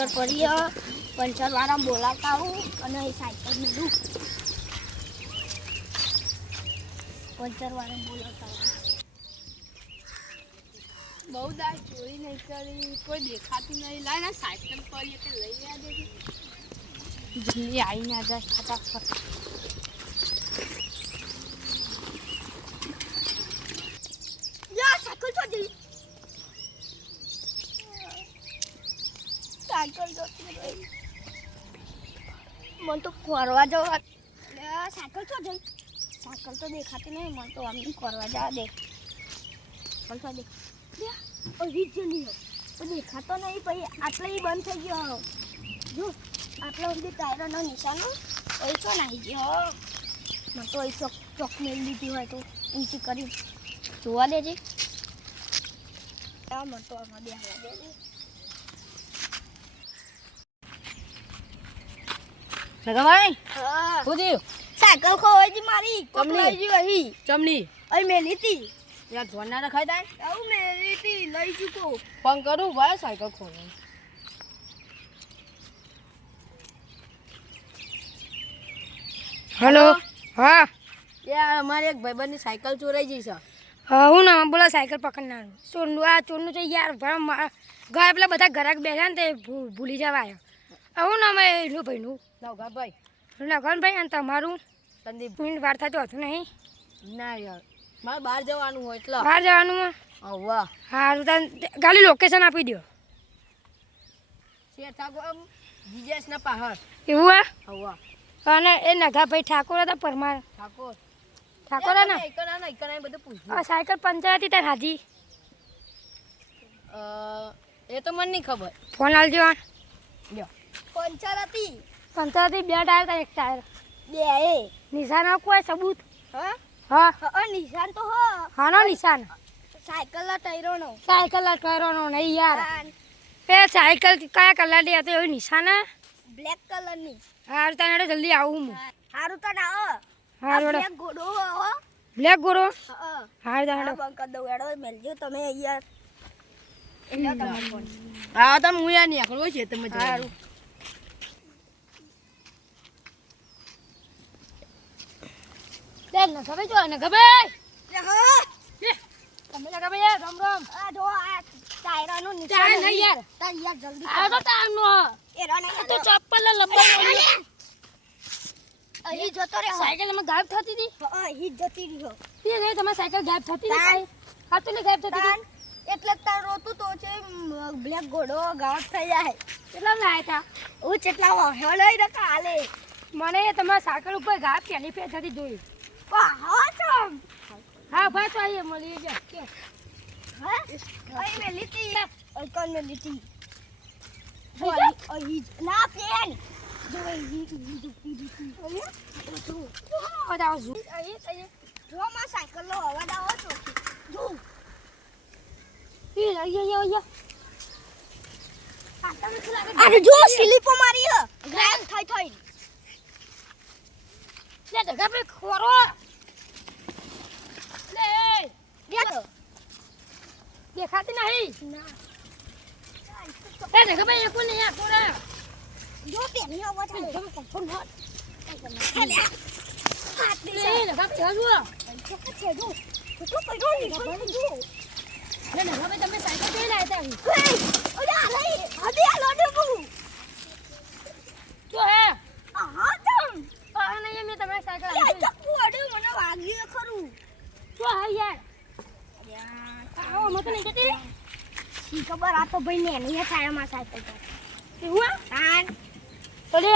Puncture પડી puncture વાળા બોલાવતા આવું અને એ સાયકલ મેળવું પંચર વાળા બોલાવતા આવું બહુ દાર ચોરી નહીં કરી કોઈ દેખાતું નહીં લાય ને સાયકલ પડી એટલે લઈ આવ્યા દે જલ્દી આવી ના જાય ફટાફટ સાયકલ તો જઈ સાયકલ તો મને તો ફરવા જવા સાયકલ તો જઈ સાયકલ તો દેખાતી નહીં મને તો આમ ફરવા જવા દે સાયકલ તો રીત જલ્દી તો દેખાતો નહીં પછી આટલે બંધ થઈ ગયો જો આટલા સુધી ટાયરનો નિશાનો એ તો નાહી ગયો મને તો એ ચોક મેળ લીધી હોય તો ઊંચી કરી જોવા દેજે મને તો આમાં બેહવા દેજે સગાભાઈ હા શું થયું સાયકલ ખોવાઈ ગઈ મારી પકડાઈ ગઈ અહીં ચમની અહીં મેલી હતી યાર ધોન ના રખાય તાય આવું મેલી હતી લઈ ચૂકો ફોન કરું ભાઈ સાયકલ ખોવાય हेलो हाँ યાર અમારે એક ભાઈબંધની સાયકલ ચોરાઈ ગઈ છે હું ના બોલો સાયકલ પકડનારું ચોરનું આ ચોરનું તો યાર ઘર પેલા બધા ઘરાક બેઠા ને તે ભૂલી જવાય હું નામ એનું ભાઈનું નવઘાભાઈ લગનભાઈ અને તમારું સંદીપ મિનિટ વાર થતો હતું નહીં ના યાર મારે બહાર જવાનું હોય એટલે બહાર જવાનું વાહ સારું તાર ખાલી લોકેશન આપી દો શેઠાગોમ જીજેસના પહાડ એવું હવા અને એ નગાભાઈ ઠાકોર હતા પરમાર ઠાકોર ઠાકોર ને એકના બધું પૂછ્યું આ સાયકલ પંચર હતી તાર હાજી એ તો મને નહીં ખબર ફોન આલજો લ્યો પંચર હતી પંચર હતી બે ટાયર હતા એક ટાયર બે એ નિશાન કોઈ સબૂત હા હા નિશાન તો હાનો નિશાન સાયકલના ટાયરોનો સાયકલ લટકારવાનો નહીં યાર એ સાયકલ કયા કલરની હતી એવું નિશાન બ્લેક કલરની હારું તને જલ્દી આવું હું હારું તો ના હારું બ્લેક ઘોડો હો બ્લેક ગોરો હા હારું તને બંધ કરી દઉં એડો મેલજો તમે અહીંયા એટલે તમારો ફોન હા તમે હું યાર નહીં આખો છે તમે હારું લે ને ખબર જો ને ખબર હા તમે લગા ભાઈ રામ રામ આ જો આ ટાયરનો નિશાન ટાયર નહીં યાર તાર યાર જલ્દી આ તો ટાયર નો એરો નહીં તો ચપ્પલ લંબાઈ અહીં જતો રે સાયકલ માં ગાયબ થતી હતી અહીં જતી રહ્યો એ નહીં તમારી સાયકલ ગાયબ થતી હતી હા તો ગાયબ થતી હતી એટલે તાર રોતું તો છે બ્લેક ઘોડો ગાયબ થઈ જાય કેટલા લાયા હતા હું કેટલા હેલઈ રકા હાલે મને તમારી સાયકલ ઉપર ગાયબ કેની ફેર થતી જોઈ હા સમ હા ભાઈ તો આઈએ મળી જા કે હા અહીં મે લીધી અહીં મે લીધી અહીં ના પેન જો અહીં જુકી દીધી બધા ઝૂ અહીં જો માં સાયકલ નો અવાજ આવો છો જો એ આયા અરે જો સ્લીપો મારી હે ગ્રામ થઈ લે તો ગબરે ખોરો લે દેખો દેખાતી નહીં ના લે તો ગબરે એકું નહીં આ કોરા જો પેની અવાજ આવે તમે ફોન હોત હાલે હાથ લે દે ને ગબરે હજુ જો કે જો તો પડો ની જો લે ને હવે તમે સાયકલ લઈ લાયા હતા ઓલે આ લઈ હદે આ લોડે બહુ જો હે આ તમ આ નહીં મેં તમારી સાયકલ આ આપી ચપ્પુ અડે મને વાગ્યું ખરું જો હા યાર આવો મત નહીં જતી શી ખબર આ તો ભાઈ ને નહીં થાય માં સાયકલ તો એવું આન તો લે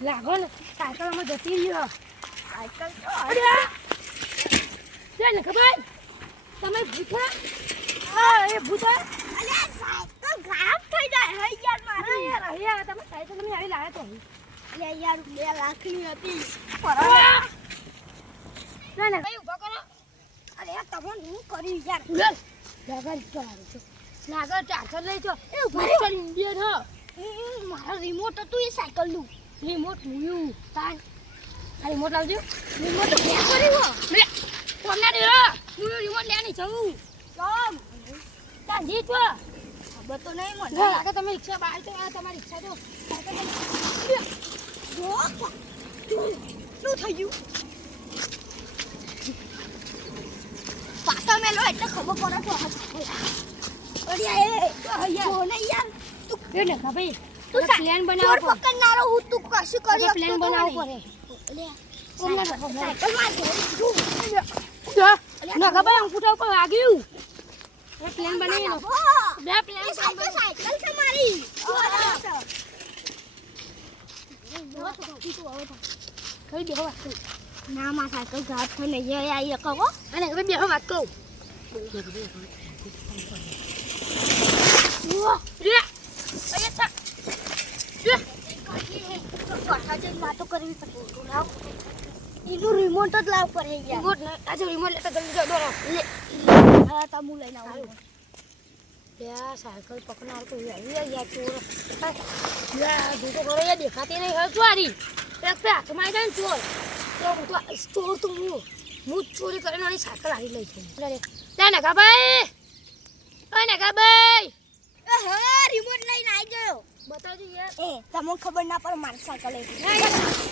લાગો ને સાયકલ માં જતી રહ્યો સાયકલ તો અરે લે ને ખબર તમે ભૂખા હા એ ભૂતા અલે સાયકલ ગાયબ થઈ જાય હે યાર મારી યાર યાર તમે સાયકલ તમે આવી લાયા તો અલે યાર 2 લાખની હતી ના ના ભાઈ ઉભા કરો અરે તમને હું કરી યાર લાગર ચાર છો લાગર ચાર્જર લઈ જો એ ઉભા રહો. ઇન્ડિયન હો મારા રિમોટ હતું એ સાયકલ નું રિમોટ મુયું તાન આ રિમોટ લાવજો રિમોટ તો ક્યાં કર્યું લે કોના દે હું રિમોટ લેવાની છું ચમ તાન જીત જો ખબર તો નહીં મને જો લાગે તમે રિક્ષા બહાર તો આ તમારી રિક્ષા તો શું થઈ ગયું પાછા મેલો એટલે ખબર પડે તો યાર તું એ ને ભાઈ તું પ્લાન ચોર બનાવો પકડનારો હું તું કશું કરી પ્લાન બનાવવો પડે સાયકલ માં ના ખબર અંગૂઠા ઉપર વાગ્યું એ પ્લાન બનાવી લો બે પ્લાન સાયકલ છે મારી કઈ બેહો વાત કહું ના માં સાયકલ ઘાટ થઈને આઈ કહો અને હવે બેહો વાત કહું વાતો કરવી પડે એનું રિમોટ જ લાવ પડે યાર રિમોટ ને આજે રિમોટ લેતા જલ્દી જાઓ દોડો હા તમુ લઈને આવું યા સાયકલ પકડનાર તો યાર ચોર યા જોતો કરો યાર દેખાતી નહીં હોય ચોરી એક પે હાથમાં આવી જાય ને ચોર તો હું જ ચોરી કરીને આની સાયકલ હારી લઈ છું લે નગા ભાઈ હા રિમોટ લઈને આવી ગયો બતાવજો યાર એ તમને ખબર ના પડે મારી સાયકલ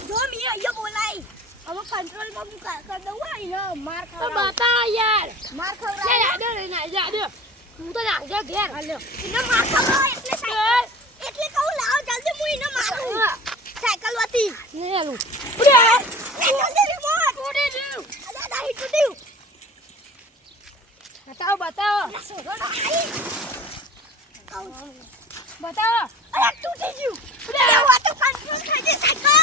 જો મી અહીંયા બોલાય હવે કંટ્રોલ માં હું કર દઉં હોય ને માર તો ખાવા બતાવ યાર માર લે ખવડાવ આડો લઈને આવી જા આડો હું તો નાખજો ઘેર હાલ્યો એને માર ખવડાવ એટલે સાયકલ એટલે કહું લાવ જલ્દી હું એને મારું સાયકલ વાતી ને આલું જલ્દી રિમોટ તોડી દઉં અરે દાહી તૂટ્યું બતાવો બતાવો અરે તૂટી ગયું અરે આ તો કંટ્રોલ થઈ ગઈ સાયકલ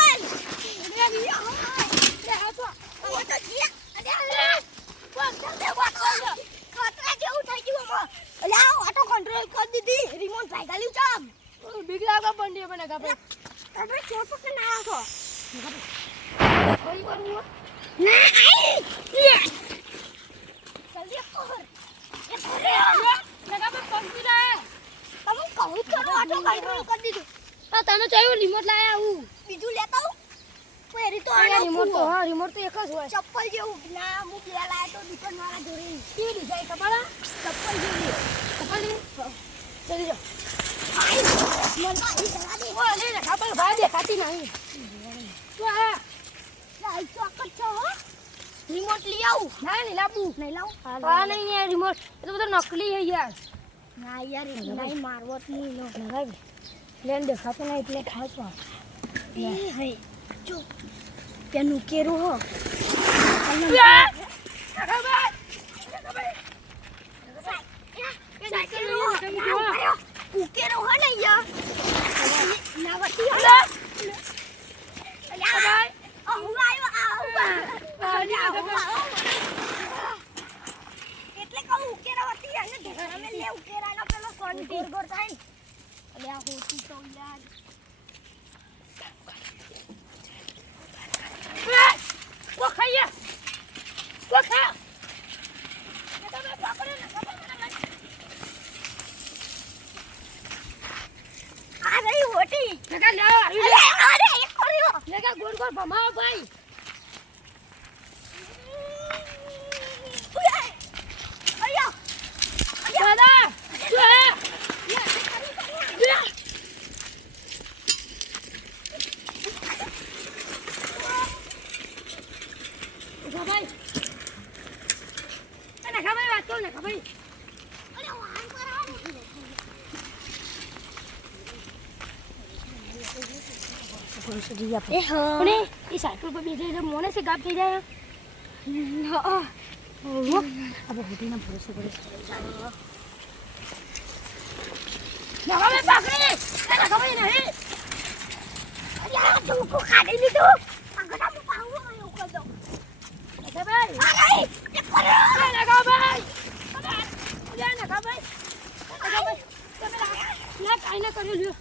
ખતરા જેવું થઈ ગયું ઓટો કંટ્રોલ કરી દીધી રિમોટ ભાઈ ચામ બીક લાગવા પડી મને ખબર તમે ચોર પકડ ના આવો કોઈ કરું ના આઈ જલ્દી કર એ કરે નગા પર પંકી દે તમે કહું કરો ઓટો કંટ્રોલ કરી દીધું આ તને ચાયું રિમોટ લાયા હું બીજું લેતા હું પહેરી તો રિમોટ તો હા રિમોટ તો એક જ હોય ચપ્પલ જેવું ના હું બે લાયા તો દુકાન વાળા જોડે કેવી ડિઝાઇન ખબર ચપ્પલ જેવી ચલી જાઓ આઈ મને આ જરા દે ઓ લે ને ખબર ભાઈ દેખાતી નહીં તો આ લાઈ ચોકટ છો હો રિમોટ લઈ આવું ના નહીં લાવું નહીં લાવું આ નહીં યાર રિમોટ એ તો બધો નકલી છે યાર ના યાર નહીં મારવો જ નહીં નો ભાઈ પ્લેન દેખાતો નહીં એટલે ખાસો એ હે જો પેનું કેરું હો ઉકેરો હો ને યાર નવતી હો એટલે કહું ઉકેરા હતી અને ઢેરાને લે ઉકેરાનો પેલો સોન ગોર થાય એટલે આ હોતી તો યાર કો ખાઈએ કો ખા તમે પકડો ને આ રહી હોતી નકા લે અરે એક કર્યો નકા ગોળ ગોળ ભમાવો ભાઈ અયો દાદા ભાઈ અને ખબર વાત કહો ને ખબર અરે વાન કરાવો એ હા એ સાયકલ પર બેઠે મોને સે ગાપ થઈ જાય अब होती ना भरोसे भरोसे नगा में पकड़े तेरा खबर नहीं यार तुमको खाने नहीं दो अगर हम पाऊंगा मैं ऊपर दो अच्छा भाई अरे ये करो नगा भाई अरे नगा भाई ना काई ना करो लियो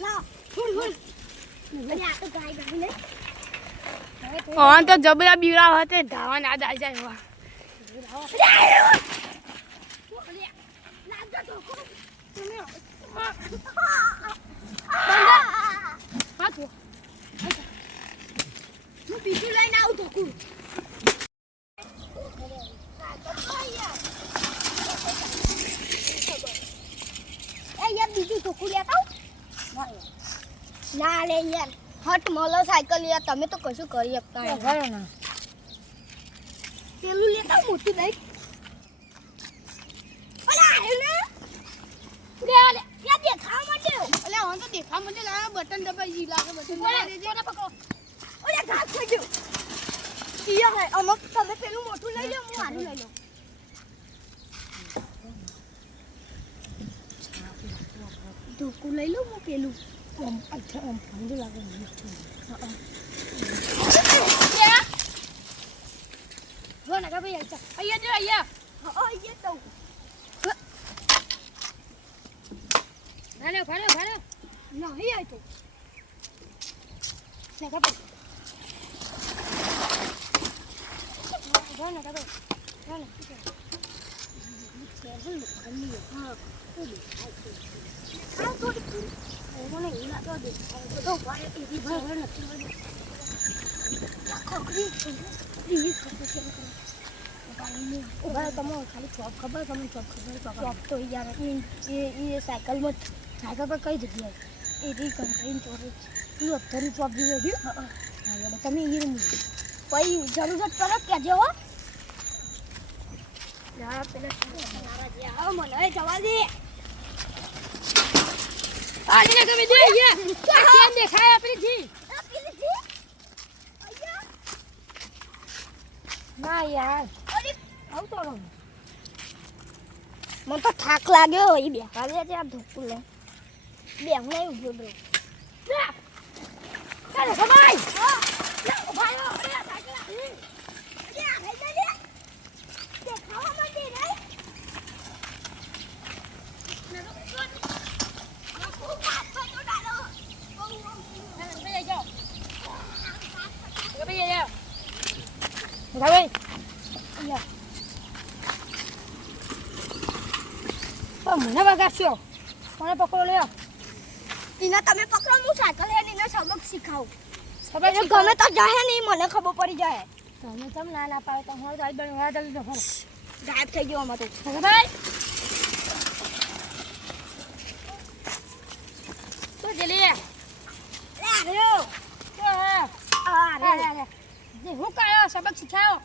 ला फुल फुल अरे आ तो गाय गाय नहीं ઓન તો જબરા બીવડા હતે ધાવા ના દાઈ જાય વા હું બીજું લઈને આવું ધોકું ના લે યાર હટ મળો સાયકલ યાર તમે તો કશું કરી શકતા નહીં. ઘરે ના પેલું લેતા મોટું દઈ અલા આયો ને લે યાર દેખાવા માંડ્યો. અલ્યા હું તો દેખા મને લાગે બટન દબાઈ જી લાગે બટન દબાઈ દેજે. કોને પકડો ઓલે ઘાસ થઈ ગયો. ઈયા હે અમુક તમે પેલું મોટું લઈ લો હું આનું લઈ લઉં. ધોકું લઈ લઉં હું પેલું સમજી લાગે જો ને કે ભાઈ અહીંયા જો અહીંયા હા એ તો ભાડે ભાડે ભાડે નહીં આય તો ને કાપો ભાઈ ને કાપો ભાઈ ને હા થોડી મને એવું લાગે દે તો ભાઈ એવી ભાઈ નથી ખોખરી પ્લીઝ ભાઈ તમે ખાલી ચોપ ખબર તમને ચોપ ખબર ચોપ તો યાર એ સાયકલમાં સાયકલ પર કઈ જગ્યાએ એવી કંટ્રીન ચોરી તું અત્યારે ચોપ જોઈ રહ્યું હા તમે એ પછી જરૂરત પડે કહેજો હો યાર પેલા મને જવા દે આને તમે જો અહીંયા કેમ દેખાય આપણી જી ના યાર આવું તો મને તો થાક લાગ્યો એ બેઠા દે છે આ ધોકું લે બે હું નહીં ઉભો બ્રો ચાલો ભાઈ મને વગાડશો મને પકડો લ્યો એને તમે પકડો હું સાયકલ લઈને એને સબક શીખાવું સબક એ ગમે તો જાય નહીં મને ખબર પડી જાય તમે તમ ના પાડો તો હું સાઈડ બનવા જલ્દી તો ફરો ગાયબ થઈ ગયો આમાં તો ભાઈ તો જલ્દી લે આવ્યો તો હા આ જે હું કયો સબક શીખાયો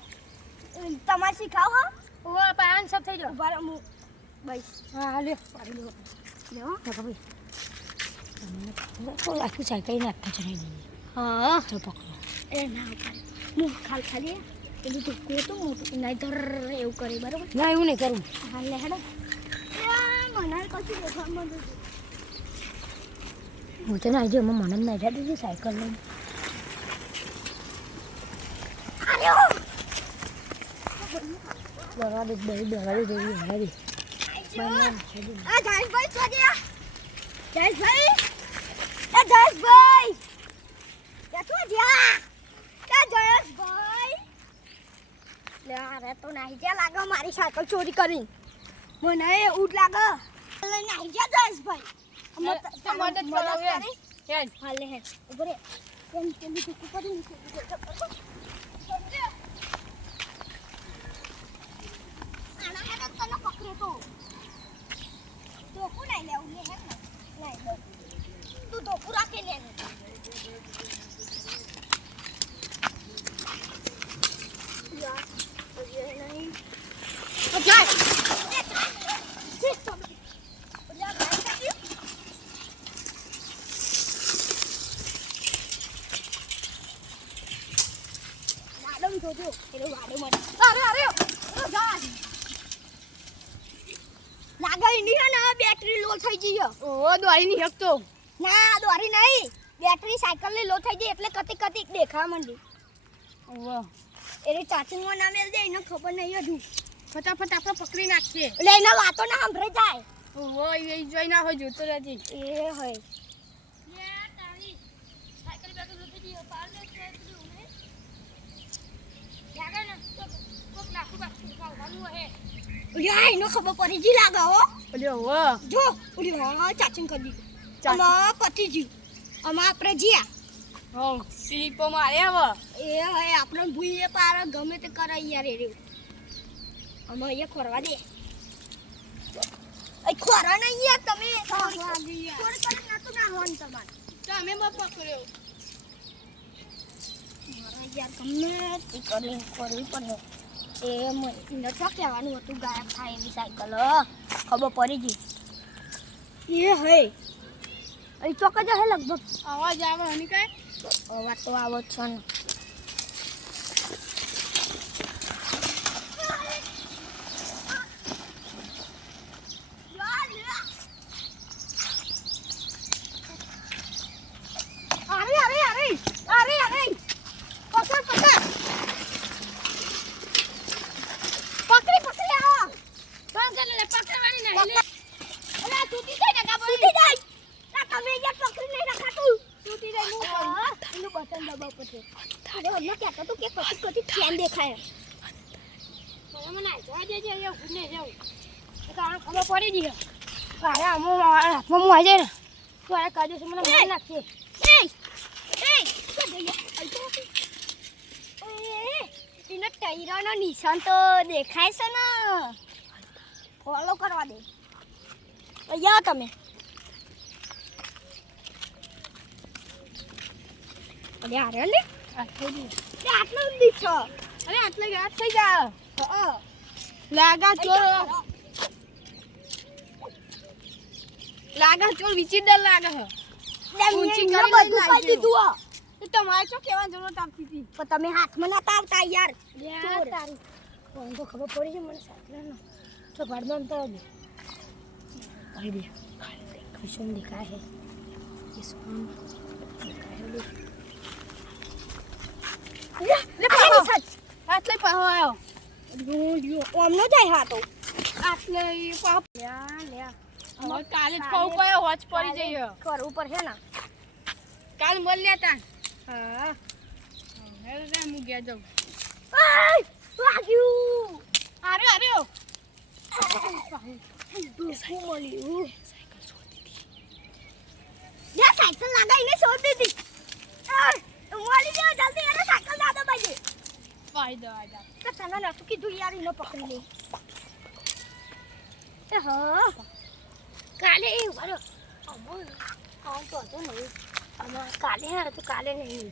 તમારે શીખાવો ઓ પાન સબ થઈ ગયો ઉભા રહો હું બસ હા લ્યો પાડી લ્યો લ્યો ના ભાઈ તમને તો આખી સાયકલ ને આખી ચડાવી દઈએ હા તો પકડો એ ના ઉપાડ હું ખાલી પેલું ધોકું હતું મોટું નહીતર એવું કરે બરાબર ના એવું નહીં કરું હા લે હેડો મને કશું દેખાવા માંડ્યું હું તો ના જો મને જ ના જાતી સાયકલ લઈને દવા દે જેવી દવા દે આ જયેશભાઈ તો ગયા જયેશભાઈ એ જયેશભાઈ ક્યાં તો ગયા એ જયેશભાઈ લે અરે તો નાહી ગયા લાગે મારી સાયકલ ચોરી કરી મને એ ઉઠ લાગે નાહી ગયા જયેશભાઈ મદદ કરો યાર હા લે હે ઉભો રે કેમ કેમ તું કરી આના હેડ તને પકડ્યો તો ધોકું નહીં લેવું લે હે નહીં લે તું ધોકું રાખી લે યાર એ નહીં તો જાય વાડમ જોજો એનો વાડો મને અરે લાગે ઇની હે ને બેટરી લો થઈ ગઈ છે ઓ દોરી ની હકતો ના દોરી નહીં બેટરી સાયકલ ની લો થઈ ગઈ એટલે કતી કતી દેખાવા માંડી ઓ એની ચાચીમાં ના મેલ દે એને ખબર નહીં હજુ ફટાફટ આપણે પકડી નાખીએ એટલે એના વાતો ના સાંભળે જાય ઓ એ જોઈ ના હોય જોતો રહેજે એ હોય યા એનો ખબર પડી જી લાગે હો અલ્યો ઓ જો ઓલી હા ચાચીને કરી દીધું આમાં પતી ગયું આમાં આપણે જ્યાં હો સ્લીપો મારે હવે એ હવે આપણે ભૂઈએ પાર ગમે તે કરાય યાર એ રહ્યું આમાં અહીંયા ખોરવા દે ખોરા નહીં યાર તમે ચોરી કરી નતું ના હોન તમારે તો અમે બહુ પકડ્યો. મારે યાર ગમે તે કરીને કરવી પડે. એ મને શું કહેવાનું હતું ગાયબ થાય એવી સાયકલ ખબર પડી ગઈ. એ હે અહીં ચોક જ હે લગભગ. અવાજ આવે અને કઈ અવાજ તો આવો જ છે ને. દેખાય મને જવા દેજે અહીંયા ઉભું નહીં જાઉં કારણ ખબર પડી ગઈ અરે આમાં મારા હાથમાં હું આવી જાય ને તો આ કાજુ છે મને મારી નાખશે એનો ટાયરાનો નિશાન તો દેખાય છે ને. ફોલો કરવા દે અહીંયા તમે. અરે અરે લે આટલું જ દીઠો. અરે આટલે ગયા થઈ જાય. લાગા ચોર વિચિત્ર લાગે છે. ઊંચી કરી લઈને આવી દીધું તો તમારે શું કહેવાની જરૂરત આપતી હતી? પણ તમે હાથમાં નતા આવતા યાર. યાર તારું કોણ તો ખબર પડી છે મને સાચલાનો તો ભાડમાં તો આવી દે કશું દેખાય હે ये सुन देखाય આટલે પાહો આવ્યો. ઓમનો જાય હા તો આટલે પાહો હવે કાલે જ કહું કયો વોચ પડી જઈએ. કરવું પડશે ને. કાલ મળ્યા તા. હા હવે હું ગયા જાઉં. વાગ્યું. અરે અરે શું મળ્યું? સાયકલ લગાવીને છોડી દીધી. મળી ગયો જલ્દી એને સાયકલ દાદો ભાઈ. ફાયદો આજા. તો તને નતું કીધું યાર એને પકડી લે. એ હા કાલે એ વારો અમોલ આમ તો હતો નહીં. અમાર કાલે હે તો કાલે નહીં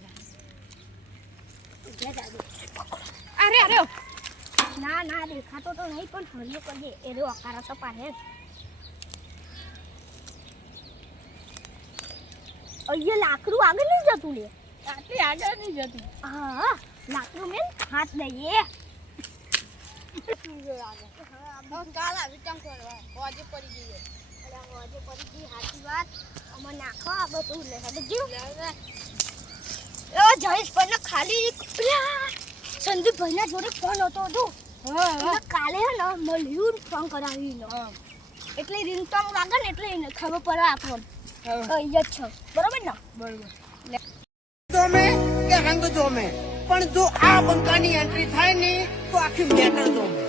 એટલે દાદો. અરે અરે ના ના દેખાતો તો નહીં પણ હરિયો કરીએ એનો આકાર તો પાડે. અહીંયા લાકડું આગળ નહીં જતું લે. આટલી આગળ નહીં જતું. હા લાકડું મેં હાથ દઈએ. કાલ આવી ટંક કરવા હોજે પડી ગઈ. હોજે પડી ગઈ સાચી વાત. અમે નાખો આ બધું લે જયેશ ભાઈ ખાલી સંદીપભાઈના જોડે ફોન હતો હતો. કાલે હે ને મળ્યું ફોન કરાવી એટલે રિંગટોન વાગે ને એટલે એને ખબર પડે આ ફોન અહીંયા જ છે બરોબર ને. બરોબર જોમે કે રંગ જોમે પણ જો આ બંકાની એન્ટ્રી થાય ને તો આખી મેટર જોમે.